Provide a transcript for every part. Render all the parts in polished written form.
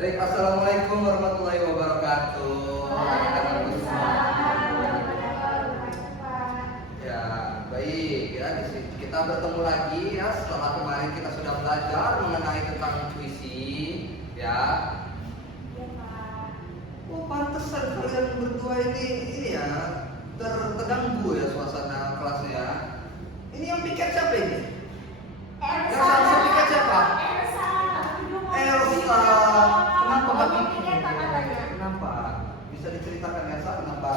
Baik, assalamualaikum warahmatullahi wabarakatuh. Ya, baik ya. Di sini kita bertemu lagi ya setelah kemarin kita sudah belajar mengenai tentang puisi, ya. Oh, pantesan kalian berdua ini ya terganggu ya suasana kelasnya. Ini yang piket siapa ini? Yang seharusnya piket siapa? Elsa. Kenapa nggak piket? Kenapa? Bisa diceritakan Elsa kenapa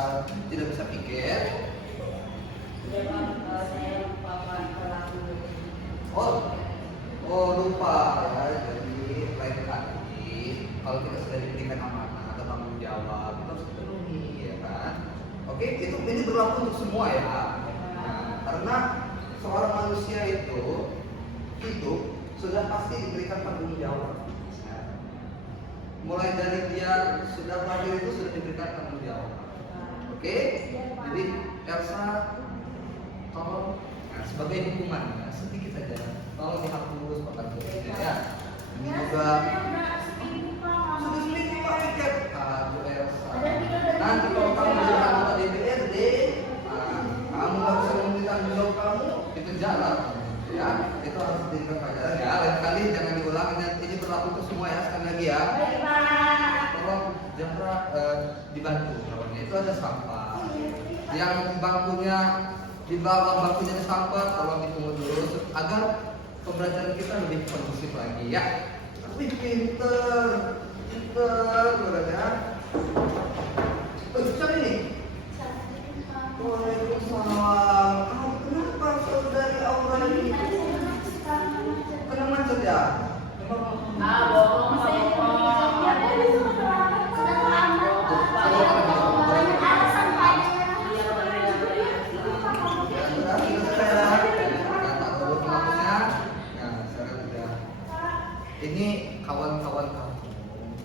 tidak bisa piket? Oh lupa ya. Jadi lain kali kalau kita sudah diberikan amanah atau tanggung jawab kita harus penuhi, ya kan? Oke, ini berlaku untuk semua ya. Nah, karena seorang manusia itu hidup sudah pasti diberikan tanggung jawab. Mulai dari dia sudah lahir itu sudah diberikan tanggung jawab. Oke? Jadi Elsa tolong sebagai hukuman sedikit saja tolong dihapus perkataan ya. Ini juga sudah seminggu Pak Piket. Bu Elsa. Nanti kalau kamu jadi anggota DPRD, kamu nggak bisa memenuhi tanggung jawab kamu di penjara. Ya, itu harus dijadikan pelajaran ya. Lain kali jangan diulang. Ini berlaku untuk semua ya. Sekali lagi ya. Tolong jangan dibantu. Itu ada sampah. Yang bangkunya di bawah bangkunya ada sampah, tolong ditunggu dulu agar pembelajaran kita lebih kondusif lagi ya. Tapi pinter, berarti. Siapa ini? Waalaikumsalam. Kenapa saudari Aura ini? Kena macet ya? Ini kawan-kawan kamu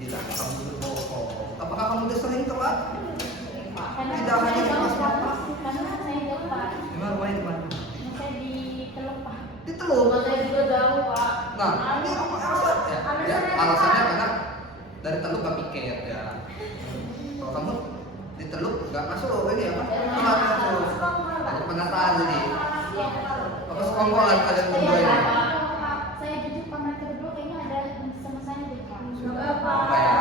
bilang kamu berbohong. Apakah kamu udah sering telat? Tidak hanya di kelas bapak. Karena saya jauh Pak. Memang rumahnya di mana? Saya di Teluk Pak. Di Teluk. Saya juga jauh Pak. Nah, ini apa alasan? Ya, alasannya karena dari Teluk gak piket ya. Kalau kamu di Teluk gak masuk ini apa? Nggak masuk. Ada penataan ini. Apa sekongkolan kalian berdua ini? Saya jujur Pak, mereka berdua kayaknya ada sama saya deh Pak. Apa ya?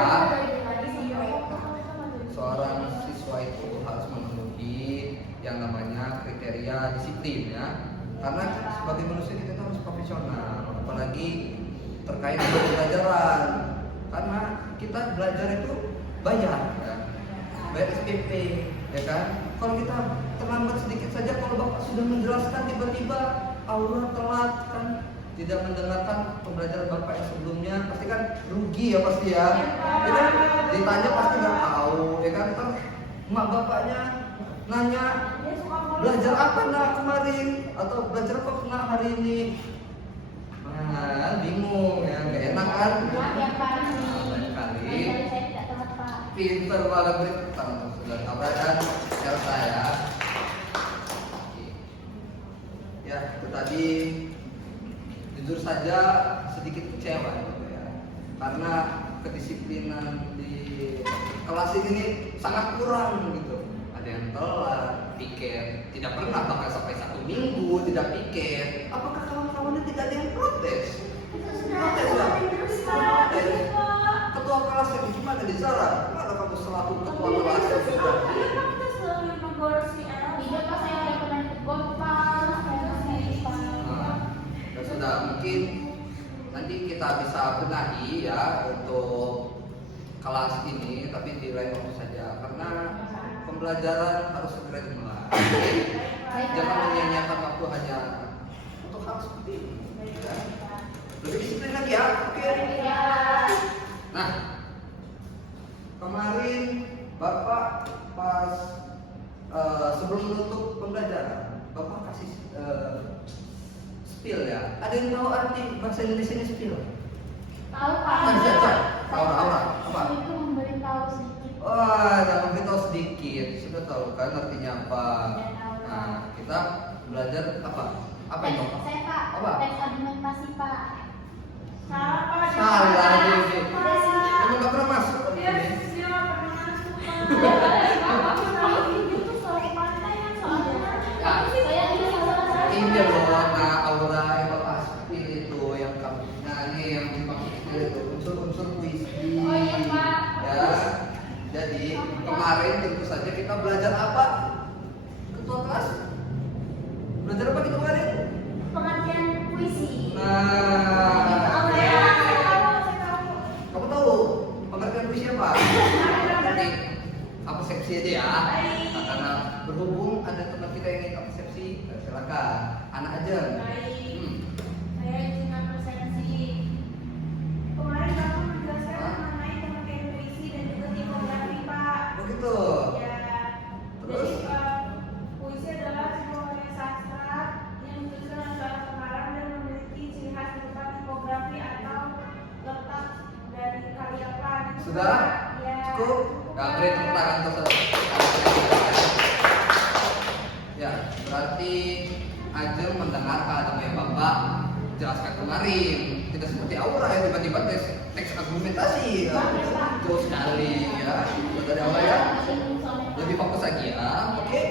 Seorang siswa itu harus memenuhi yang namanya kriteria disiplin ya. Karena sebagai manusia kita harus profesional, apalagi terkait dengan pembelajaran. Karena kita belajar itu bayar, ya. Bayar SPP, ya kan? Kalau kita terlambat sedikit saja, kalau bapak sudah menjelaskan tiba-tiba Aura telat kan, tidak mendengarkan pembelajaran bapak yang sebelumnya, pasti kan rugi ya pasti ya. Ya kan? Ditanya pasti nggak tahu, ya kan? Ntar emak bapaknya nanya belajar apa nak kemarin atau belajar apa nak hari ini. Nah, bingung ya, nggak enak kan? Maaf ya Pak. Lain kali. Saya tidak telat Pak. Pinter banget tentang sudah Aura dan Elsa ya. Ya, itu tadi jujur saja sedikit kecewa gitu ya. Karena kedisiplinan di kelas ini sangat kurang gitu. Ada yang telat, piket, tidak pernah bahkan sampai 1 minggu tidak piket. Apakah kawan-kawannya tidak ada yang protes? Protes lah. Protes. Ketua kelas ini gimana di sana? Mana kamu selaku ketua kelas? Tidak Pak, saya tidak pernah tegur Pak. Ya sudah, mungkin nanti kita bisa benahi ya untuk kelas ini, tapi di lain waktu saja karena pembelajaran harus segera dimulai. Jangan menyia-nyiakan waktu hanya untuk hal seperti ini. Ya. Lebih disiplin lagi ya, oke? Nah, kemarin Bapak pas sebelum menutup pembelajaran, Bapak kasih spill ya. Ada yang tahu arti bahasa Indonesia ini spill? Tahu Pak. Aura, apa? Itu memberitahu sedikit. Wah, jangan memberitahu sedikit. Sudah tahu kan artinya apa? Nah, kita belajar apa? Apa itu? Saya Pak. Apa? Teks argumentasi Pak. Salah, Devi. Kamu nggak kemarin tentu saja kita belajar apa? Ketua kelas? Belajar apa kita kemarin? Pengertian puisi. Nah, kamu tahu pengertian puisi apa? Nanti aku sepsi aja ya. Nah, karena berhubung ada teman kita yang ingin aku sepsi, silakan. Anak aja. Saya izin presentasi. Kemarin Bapak menjelaskan mengenai pengertian puisi dan juga tipografi, Pak. Begitu. Ya. Terus? Jadi puisi adalah sebuah karya sastra yang dituliskan oleh seorang pengarang dan memiliki ciri khas berupa tipografi atau letak dari karya Pak. Sudah? Ya. Cukup? Gak beri tepuk tangan untuk ya, berarti Ajeng mendengar apa yang Bapak jelaskan kemarin. Tidak seperti Aura ya tiba-tiba teks argumentasi. Jauh sekali ya. Dari awal ya. Lebih fokus lagi ya. Oke?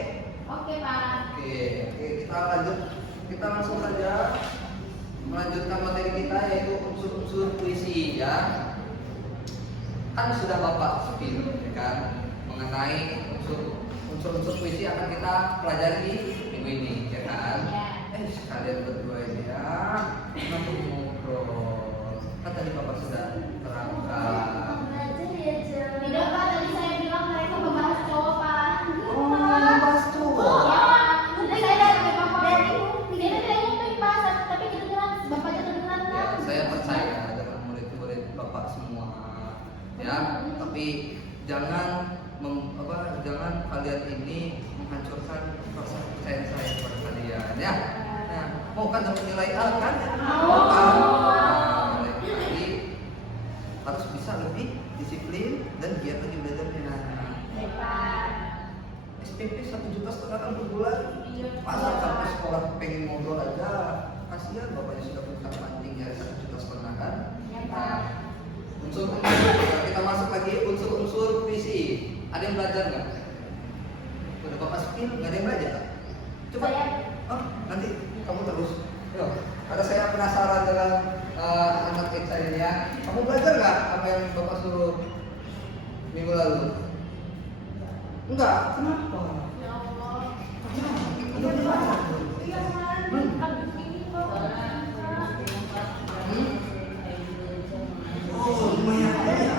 Oke, Pak. Oke, kita lanjut. Kita langsung saja melanjutkan materi kita yaitu unsur-unsur puisi ya. Kan sudah Bapak spill ya kan mengenai unsur-unsur puisi akan kita pelajari di minggu ini ya kan. Sekalian berdua ini ya kenapa ngobrol kan tadi Bapak sudah terangkan. Tidak, Pak. Tadi saya bilang mereka membahas cowok, Pak. Oh, membahas cowok. Ya, sudah saya dari Bapak dari tidak ngomong, Pak. Tapi kedengeran, Bapaknya kedengeran, Ya, Pak. saya percaya dengan murid-murid Bapak semua ya, tapi jangan jangan kalian ini menghancurkan rasa percaya saya kepada kalian ya. Nah, mau kan dapat nilai A kan? Mau kan? Nah, jadi harus bisa lebih disiplin dan giat lagi belajarnya. SPP 1,5 juta kan per bulan. Masa sampai sekolah pengen ngobrol aja, kasihan bapaknya sudah punya pancing nyari 1,5 juta kan? Nah, unsur kita masuk lagi unsur-unsur puisi. Ada yang belajar nggak? Udah Bapak spill, nggak ada yang belajar? Coba. Oh, nanti kamu terus. Yo, karena saya penasaran dengan anak kita ini ya. Kamu belajar nggak apa yang Bapak suruh minggu lalu? Enggak. Kenapa? Ya Allah. Udah belajar. Iya, kemarin habis ini Bapak. Oh, lumayan ya.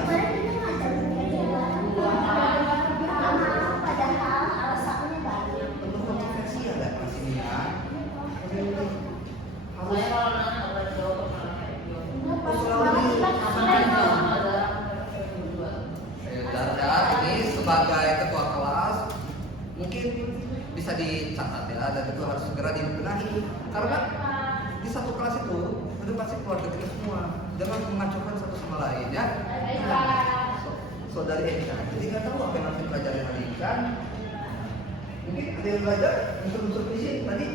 Padahal alasannya baik. Penuh kontroversi ya nggak di sini ya. Harus Darda ini sebagai ketua kelas mungkin bisa dicatat ya dan itu harus segera dibenahi karena di satu kelas itu udah pasti keluarga kita semua jangan mengacukan satu sama lain ya. Saudari Eka jadi nggak tahu apa yang harus dipelajari hari ini kan mungkin ada yang belajar unsur-unsur puisi tadi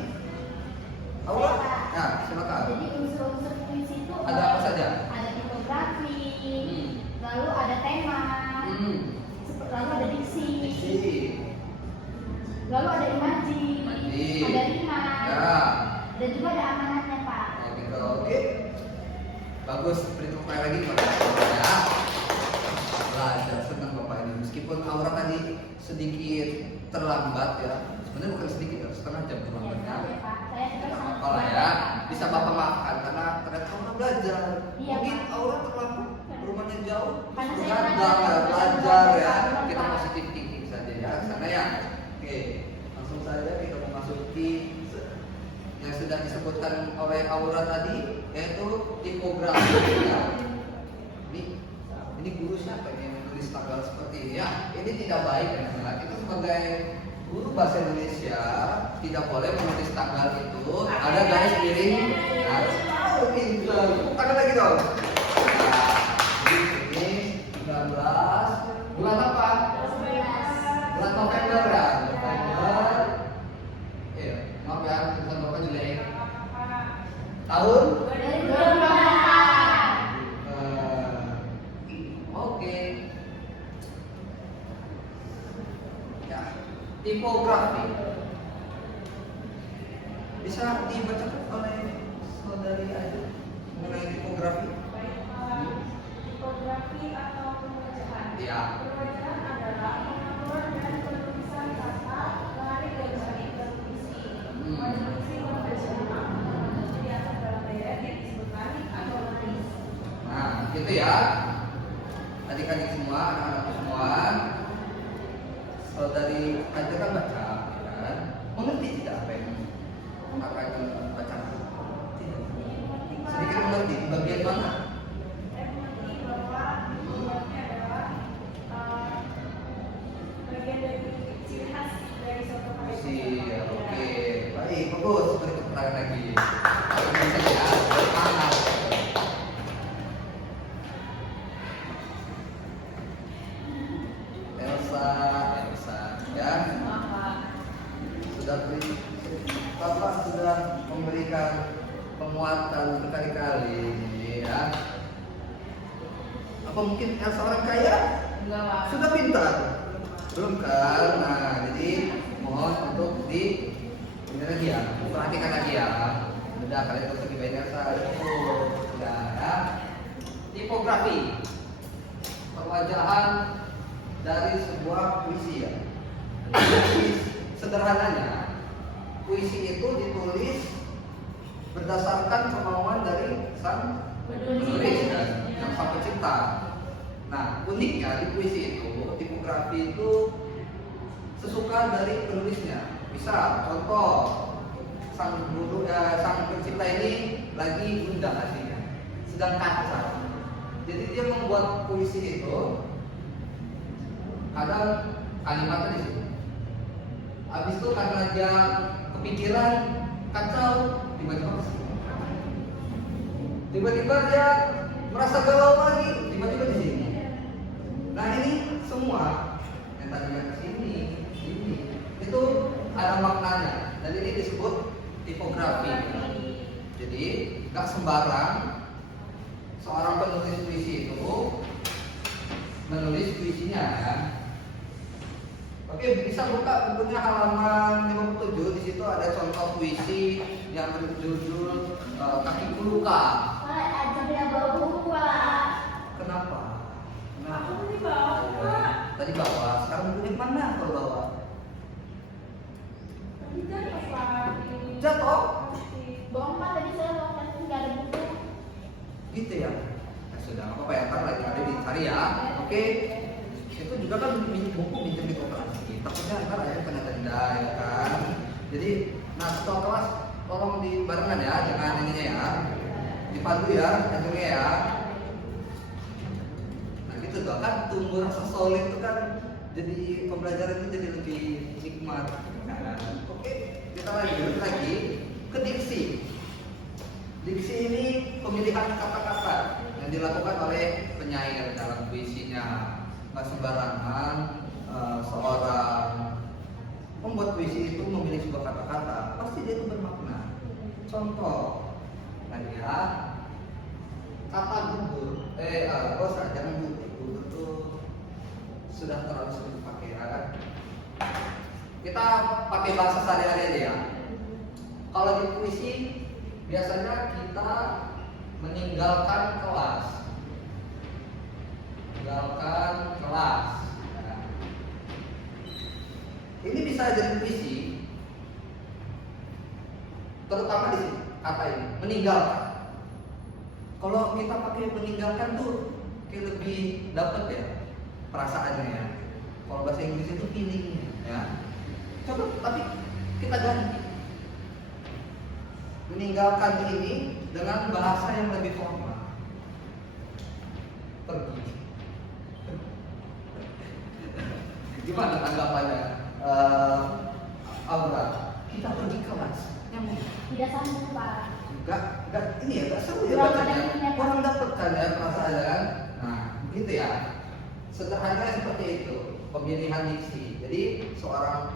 awal ya silakan. Jadi unsur-unsur puisi itu Ada apa saja? Ada tipografi, lalu ada tema, lalu ada diksi, lalu ada imaji, ada rima, Ya. dan juga ada amanatnya, Pak. Oh, gitu. Oke. Bagus, beri tepuk tangan lagi kepada Bapak ya. Belajar senang Bapak ini. Meskipun Aura tadi sedikit terlambat ya. Sebenarnya bukan sedikit, setengah jam terlambatnya. Oke, Pak. Saya juga Tidak sangat apa lah ya. Bisa Bapak maafkan karena ternyata Aura belajar. Iya, Mungkin Pak. Aura terlambat, rumahnya jauh. Karena saya Sudah belajar. belajar ya. Pak. Kita positif thinking saja ya. Sana ya. Oke. Langsung saja kita memasuki yang sudah disebutkan oleh Aura tadi yaitu tipografi ya. Ini guru siapa ini yang menulis tanggal seperti ini ya? Ini tidak baik ya. Kita sebagai guru bahasa Indonesia tidak boleh menulis tanggal itu ada garis miring harus tahu pintar. Tangan lagi dong. Nah, ini 19 bulan apa? Bulan November ya. November. Iya, maaf ya, tulisan Bapak jelek. Tahun? Oke. Ya, tipografi. Bisa dibacakan oleh saudari Aju mengenai tipografi? Tipografi atau pembacaan. Ya. Pembacaan adalah Nomor dan penulisan kata, menarik dan balik berpuisi. Pada puisi konvensional, termasuk di atas dalam deret yang disebut narik atau naris. Nah, gitu ya. Adik-adik semua, anak-anak semua, saudari aja kan baca, ya kan? Mengerti tidak apa yang kakak itu baca? Tidak. Sedikit mengerti di bagian mana? Saya mengerti bahwa tujuannya adalah bagian dari ciri khas dari suatu karya. Iya, oke, baik, bagus. Beri tepuk tangan lagi. Bisa ya, semangat. Elsa, ya. Bapak sudah memberikan penguatan berkali-kali, ya. Apa mungkin Elsa orang kaya? Enggak, Pak. Sudah pintar? Belum kan? Nah, jadi mohon untuk ini lagi ya, perhatikan lagi ya. Udah kalian harus lebih banyak ya. Tipografi, perwajahan dari sebuah puisi ya. Sederhananya, puisi itu ditulis berdasarkan kemauan dari sang penulis dan sang pencipta. Nah, uniknya di puisi itu, tipografi itu sesuka dari penulisnya. Misal, contoh, sang pencipta ini lagi gundah aslinya, sedang kacau. Jadi dia membuat puisi itu ada kalimatnya di situ. Habis itu karena dia kepikiran kacau, tiba-tiba dia merasa galau lagi, tiba-tiba di sini. Nah ini semua yang tadinya ke sini, ini itu ada maknanya dan ini disebut tipografi. Jadi gak sembarang seorang penulis puisi itu menulis puisinya ya. Oke, bisa buka bukunya halaman 57. Di situ ada contoh puisi yang berjudul Kaki Luka. Pak, aja tidak bawa buku, Pak. Kenapa? Aku di bawah, Pak. Tadi bawa, sekarang bukunya mana kalau bawa? Tadi kan pas lagi Jatuh? Bohong, Pak, tadi saya mau kasih nggak ada buku. Gitu ya? Nah, sudah apa ya, ntar lagi ada dicari ya. Oke. Itu juga kan buku pinjam di koperasi. Takutnya ntar ada yang kena denda ya kan. Jadi, nah setelah kelas tolong dibarengan ya, jangan ininya ya. Dipandu ya, jantungnya ya. Nah gitu tuh kan tumbuh rasa solid itu kan jadi pembelajaran itu jadi lebih nikmat. Nah, oke, kita lanjut lagi ke diksi. Diksi ini pemilihan kata-kata yang dilakukan oleh penyair dalam puisinya. Nggak sembarangan seorang membuat puisi itu memilih sebuah kata-kata, pasti dia itu bermakna. Contoh, lagi ya, kata gugur, jangan gugur itu sudah terlalu sering dipakai ya kan? Kita pakai bahasa sehari-hari aja ya. Kalau di puisi biasanya kita meninggalkan kelas. Meninggalkan kelas. Nah, ini bisa jadi puisi, terutama di sini kata ini meninggalkan. Kalau kita pakai meninggalkan tuh kayak lebih dapat ya perasaannya ya. Kalau bahasa Inggris itu feelingnya ya. Coba tapi kita ganti. Meninggalkan ini dengan bahasa yang lebih formal. Pergi. Gimana tanggapannya? Aura, kita pergi kelas. Tidak sanggup, Pak. Gak ini ya, gak seru ya Kurang bacanya. ada minat. Kurang dapet kan ya perasaannya kan? Nah, gitu ya. Sederhananya seperti itu pemilihan diksi. Jadi seorang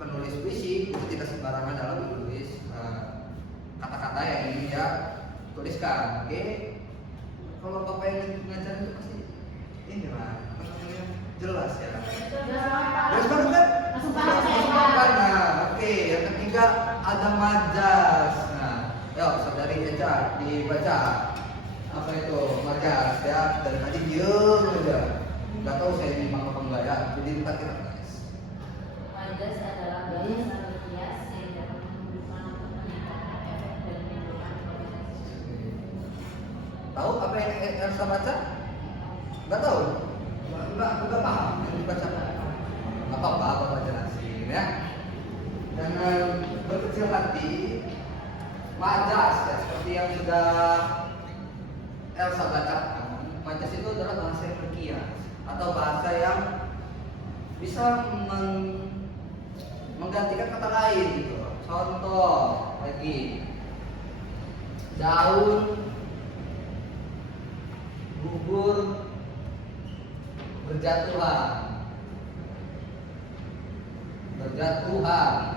penulis puisi itu tidak sembarangan dalam menulis kata-kata yang ingin dia tuliskan. Oke? Kalau bapak yang ngajar itu pasti ini lah, jelas ya. Jelas banget kan? Langsung paham saya, Langsung Pak. paham. Nah, oke. Yang ketiga ada majas. Nah, yuk saudari Eca dibaca apa itu majas ya. Dari tadi diem aja. Nggak tahu saya ini apa enggak ya. Jadi ntar kita tes. Majas adalah bahasa berkias yang dapat menunjukkan untuk meningkatkan efek dan menimbulkan organisasi. Tahu apa yang Elsa baca? Nggak tahu? Nggak paham yang dibaca. Nggak apa-apa, Bapak jelasin ya. Jangan berkecil hati. Majas ya, seperti yang sudah Elsa bacakan. Majas itu adalah bahasa yang berkias atau bahasa yang bisa menggantikan kata lain gitu. Contoh lagi, daun gugur berjatuhan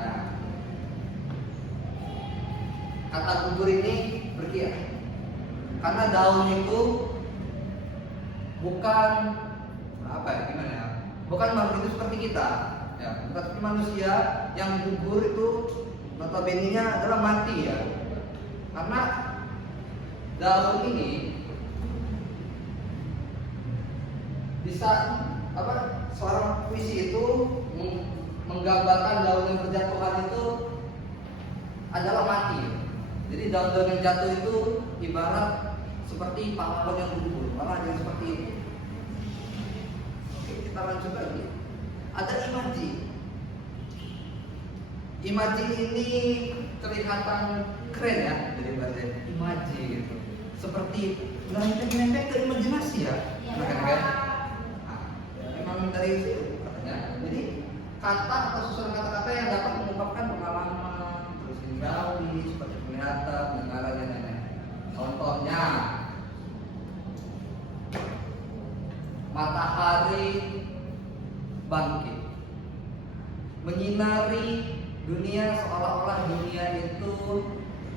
ya. Kata gugur ini berkias karena daun itu bukan apa ya, gimana ya, bukan makhluk itu seperti kita ya, bukan seperti manusia yang gugur itu notabene-nya adalah mati ya, karena daun ini bisa apa, seorang puisi itu menggambarkan daun yang berjatuhan itu adalah mati. Jadi daun-daun yang jatuh itu ibarat seperti pahlawan yang gugur, malah yang seperti itu. Oke, kita lanjut lagi. Ada imaji. Imaji ini kelihatan keren ya dari bahasa imaji gitu. Seperti nempel ke imajinasi ya. Kan? Memang dari itu katanya. Jadi kata atau susunan kata-kata yang dapat mengungkapkan pengalaman, terus indrawi, seperti penglihatan, pendengaran dan lain-lain. Contohnya, matahari bangkit, menyinari dunia seolah-olah dunia itu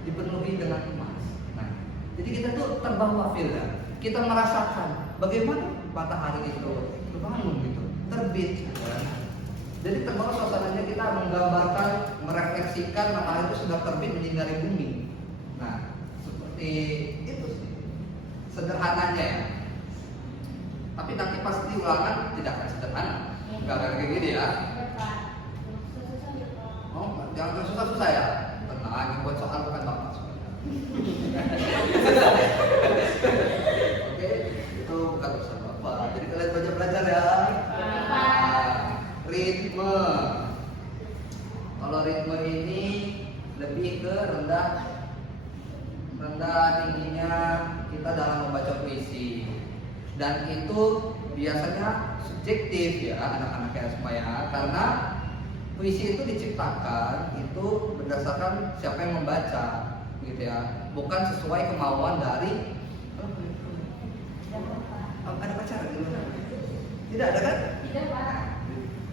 dipenuhi dengan emas. Nah, jadi kita tuh terbawa feel ya. Kita merasakan bagaimana matahari itu terbangun gitu, terbit gitu kan. Jadi terbawa suasananya, kita menggambarkan, merefleksikan matahari itu sudah terbit menyinari bumi. Nah, seperti itu sih sederhananya ya. Tapi nanti pasti ulangan tidak akan sederhana, nggak akan kayak gini ya. Oh, jangan susah-susah ya. Tenang, buat soal bukan bapak. Oke, itu bukan urusan bapak. Jadi kalian banyak belajar ya. Ritme. Kalau ritme ini lebih ke rendah tingginya kita dalam membaca puisi. Dan itu biasanya subjektif ya anak-anak semua ya, karena puisi itu diciptakan itu berdasarkan siapa yang membaca gitu ya, bukan sesuai kemauan dari ada pacar di mana? Tidak ada kan? Tidak, Pak.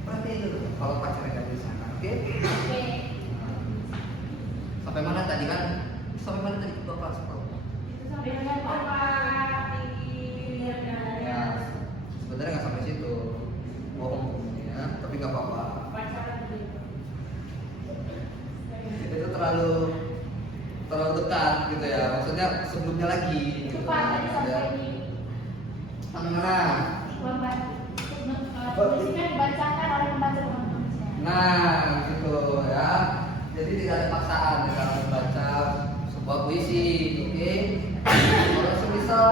Perhatiin dulu kalau pacarnya ada di sana, oke? Sampai mana tadi kan? Sampai mana tadi Bapak? Sampai dengan Bapak Ya, sebenarnya nggak sampai situ, bohong ya, tapi nggak apa-apa. Itu terlalu dekat gitu ya, maksudnya sebelumnya lagi. Gitu. Cepat tadi sampai di Sampai mana? tulisnya dibacakan oleh pembaca bukan penulisnya. Nah, gitu ya. Jadi tidak ada paksaan dalam membaca sebuah puisi, oke? Kalau semisal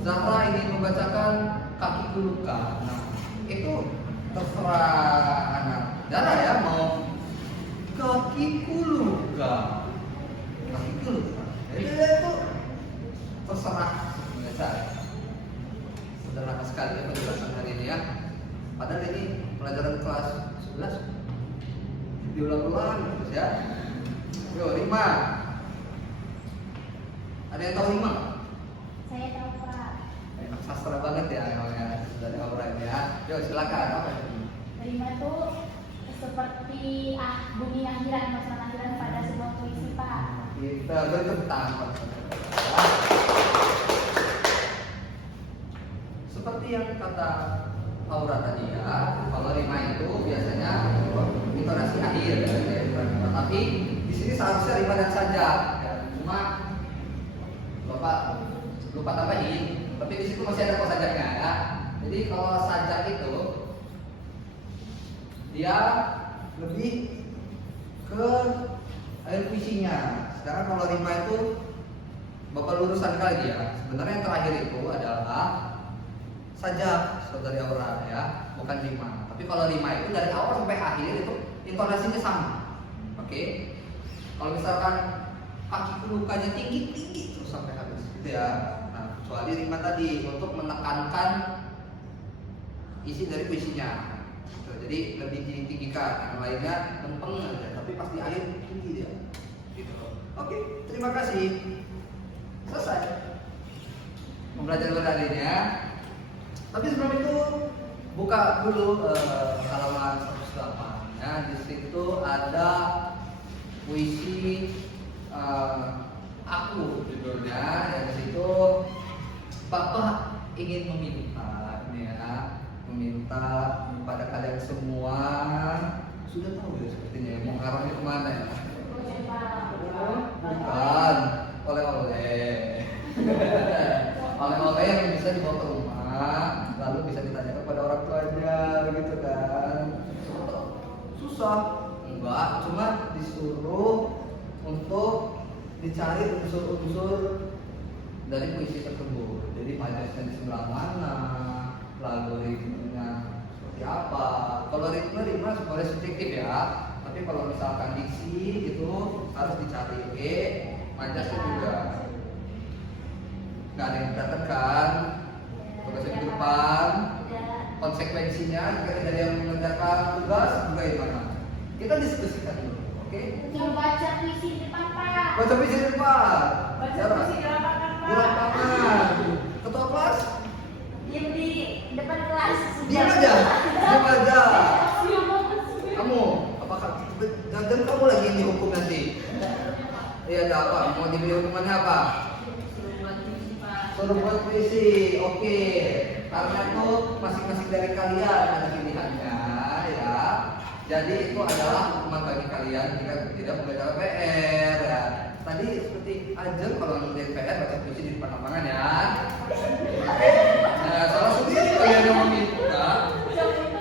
Zahra ingin membacakan Kakiku Luka. Nah, itu terserah anak Zahra ya, mau kakiku luka. Jadi itu terserah biasa. Sederhana sekali ya penjelasan hari ini ya. Padahal ini pelajaran kelas 11 diulang-ulang terus ya. Yo, 5. Ada yang tahu 5? Saya tahu, Pak. Enak sastra banget ya emangnya dari orang ya. Yo, silakan. Apa itu? Terima itu seperti bunyi akhiran, masalah akhiran pada sebuah puisi, Pak. Kita bertentang. Seperti yang kata Aura tadi ya, kalau rima itu biasanya intonasi akhir ya, tapi di sini seharusnya rima dan saja. Ya. Cuma Bapak lupa tambahin, Tapi di situ masih ada kok sajaknya ya. Jadi kalau sajak itu dia lebih ke air puisinya. Sekarang kalau rima itu Bapak luruskan kali ya. Sebenarnya yang terakhir itu adalah sajak, saudari Aura ya, bukan rima. Tapi kalau rima itu dari awal sampai akhir itu intonasinya sama. Oke. Kalau misalkan kaki lukanya tinggi terus sampai habis gitu ya. Nah, kecuali rima tadi untuk menekankan isi dari puisinya. Gitu. Jadi lebih ditinggikan, yang lainnya lempeng aja, tapi pas di akhir tinggi dia. Gitu. Oke, terima kasih. Selesai pembelajaran hari ini ya. Tapi sebelum itu buka dulu halaman 108 ya. Di situ ada puisi aku judulnya. Yang di situ Bapak ingin meminta ini ya, meminta kepada kalian semua, sudah tahu ya sepertinya mau arahnya kemana ya? Bukan oleh-oleh. Oleh-oleh yang bisa dibawa ke rumah, lalu bisa ditanyakan kepada orang tuanya, begitu kan? Susah? Enggak, cuma disuruh untuk dicari unsur-unsur dari puisi tersebut. Jadi majasnya di sebelah mana, lalu ritmenya seperti apa. Kalau ritme sebenarnya subjektif ya, tapi kalau misalkan diksi itu harus dicari. Oke, majasnya juga. Nggak ada yang berantakan kan? Tugas minggu depan, konsekuensinya jika tidak ada yang mengerjakan tugas bagaimana? Kita diskusikan dulu, oke? Jangan baca puisi di depan, Pak. Baca puisi di depan. Baca puisi di lapangan, Di Pak. lapangan. Ketua kelas, Diam di depan kelas. diam aja, diam aja. Kamu, apakah jangan kamu lagi yang dihukum nanti? Iya, ada apa? Mau diberi hukumannya apa? Suruh buat puisi, Pak. Suruh buat puisi, oke. Karena itu masing-masing dari kalian ada pilihannya, ya. Jadi itu adalah hukuman bagi kalian jika tidak mengerjakan PR, ya. Tadi seperti Ajeng kalau ngerjain PR baca puisi di depan lapangan ya. Nah, salah sendiri kalian yang meminta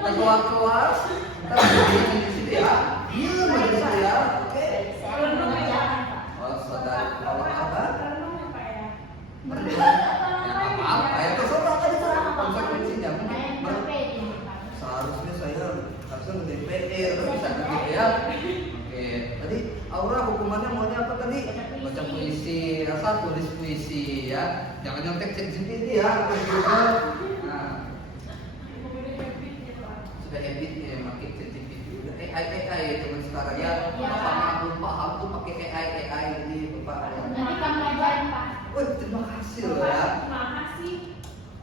ketua kelas, kita berdiri di sini ya. Diam aja saya, oke? Saya akan mengerjakan, Pak. Oh, saudara, kalau apa? Renung ya, Pak ya. Ya apa ya terserah tadi konsekuensinya Saya mungkin capek ini, Pak. seharusnya saya harusnya menjadi PR bisa begitu ya. Oke, tadi Aura hukumannya maunya apa tadi? Baca puisi, asal tulis puisi ya. Jangan nyontek cek sendiri ya. Nah, sudah editnya makin ChatGPT udah AI teman sekarang ya. Bapak belum paham tuh pakai AI ini Bapak. Nanti kamu ajarin, Pak. Wah, terima kasih loh ya. Terima kasih.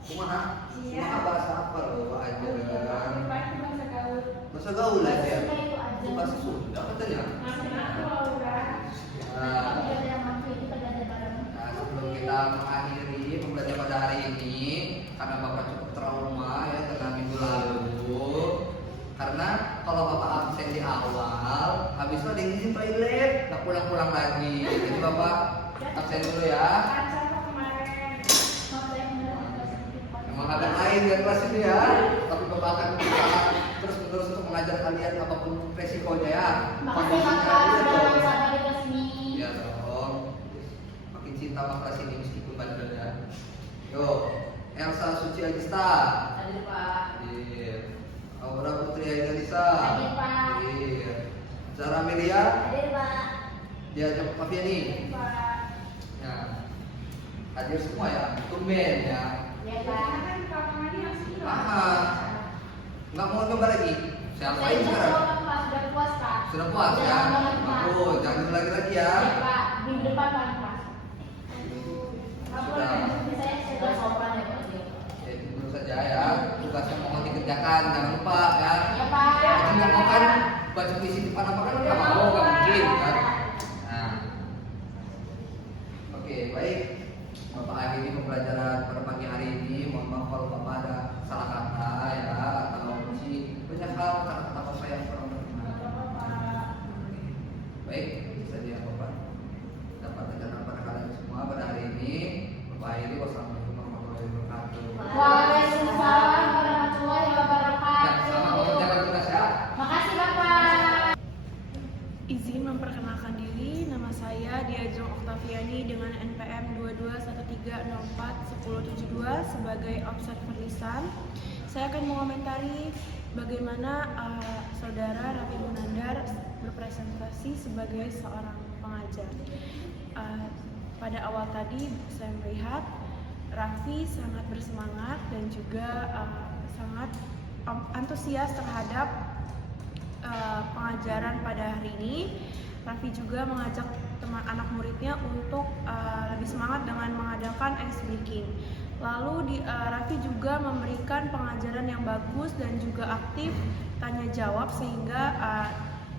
Kumaha? Iya. Kumaha bahasa apa loh aja kan? Pak itu bahasa gaul. Bahasa gaul aja. Sudah itu aja. Itu bahasa Sunda katanya. Maafin aku Laura. Nah, Tapi ada yang mampu itu belajar bareng. nah, sebelum kita mengakhiri pembelajaran pada hari ini, karena Bapak cukup trauma ya karena minggu lalu. Karena kalau Bapak absen di awal, habis itu ada yang izin toilet, nggak pulang-pulang lagi. Jadi Bapak absen dulu ya. Acara kemarin. Mau saya mendengar sedikit, Pak. Memang ada lain di kelas ini ya, tapi Bapak akan berusaha terus-menerus untuk mengajar kalian apapun resikonya ya. Makasih, Pak, Kondisinya sudah aja dong. sabar di kelas ini. Iya dong. Makin cinta sama kelas ini meskipun bandel ya. Yo, Elsa Suci Agista. Hadir, Pak. Iya. Aura Putri Aidalisa. Hadir, Pak. Iya. Zara Melia. Hadir, Pak. Diajak Paviani. Pak. Ya. Hadir semua ya. Tumben ya. Ya, Karena Pak. kan lapangannya langsung hilang. Ah. Nggak mau nyoba lagi. Siapa Saya ini sudah sekarang? jawab, Pak. Sudah puas, Pak. Sudah puas Sudah ya? lama banget, Pak. Oh, jangan lagi ya. Ya, Pak. Minggu depan paling pas. Sudah. Saya sudah sopan ya, Pak. Ya, itu dulu saja ya. Tugasnya mohon dikerjakan, jangan lupa ya. Ya, Pak. Jadi nggak mau kan baca puisi di depan apa kan nggak mau, nggak mungkin kan. Nah, oke baik. Bapak akhiri pembelajaran pada pagi hari ini. Mohon maaf kalau Bapak ada salah kata ya atau masih banyak hal kata-kata Bapak yang kurang berkenan. Baik, itu saja Bapak dapat ajaran pada kalian semua pada hari ini. Bapak akhiri wassalamualaikum warahmatullahi wabarakatuh. 04-1072 sebagai observer lisan. Saya akan mengomentari bagaimana Saudara Raffi Munandar berpresentasi sebagai seorang pengajar. Pada awal tadi saya melihat Raffi sangat bersemangat dan juga sangat antusias terhadap pengajaran pada hari ini. Raffi juga mengajak teman anak muridnya untuk lebih semangat dengan mengadakan ice breaking. Lalu Raffi juga memberikan pengajaran yang bagus dan juga aktif tanya jawab sehingga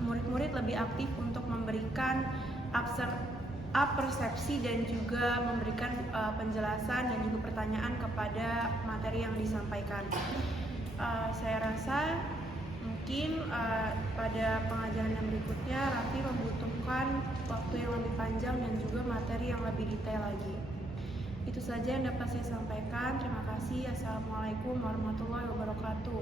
murid-murid lebih aktif untuk memberikan persepsi dan juga memberikan penjelasan dan juga pertanyaan kepada materi yang disampaikan. Saya rasa mungkin pada pengajaran yang berikutnya Raffi membutuhkan waktu yang lebih panjang dan juga materi yang lebih detail lagi. Itu saja yang dapat saya sampaikan. Terima kasih. Assalamualaikum warahmatullahi wabarakatuh.